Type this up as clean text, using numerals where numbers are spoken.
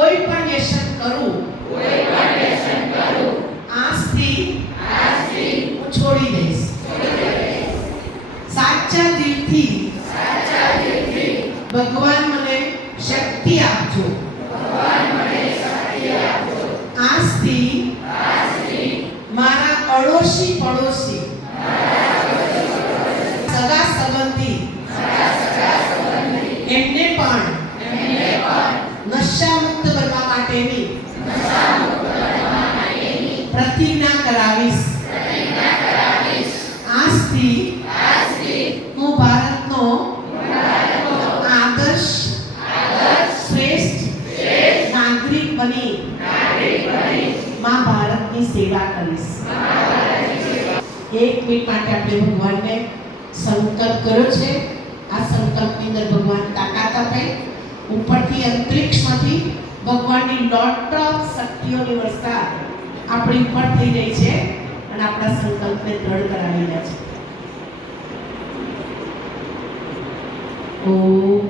કોઈ પણ વ્યસન કરું આજથી હું છોડી દઈશ. સાચા દિલથી ભગવાન મને શક્તિ આપજો. આજથી મારા અડોશી પડોશી સગા સંબંધી એમને પણ નશામુક્ત બનવા માટેની પ્રતિજ્ઞા કરાવીશ. આજથી હું ભારતનો આદર્શ શ્રેષ્ઠ નાગરિક બની માં ભારતની સેવા કરીશ. 1 મિનિટ માટે આપણે ભગવાનને સંકલ્પ કર્યો છે. આ સંકલ્પની અંદર ભગવાન તાકાત આપે. ઉપરથી અંતરિક્ષમાંથી ભગવાનની લોટ ઓફ શક્તિઓની વર્ષા આપણી ઉપર થઈ રહી છે અને આપણા સંકલ્પને દ્રઢ કરાવી રહ્યા છે. ઓમ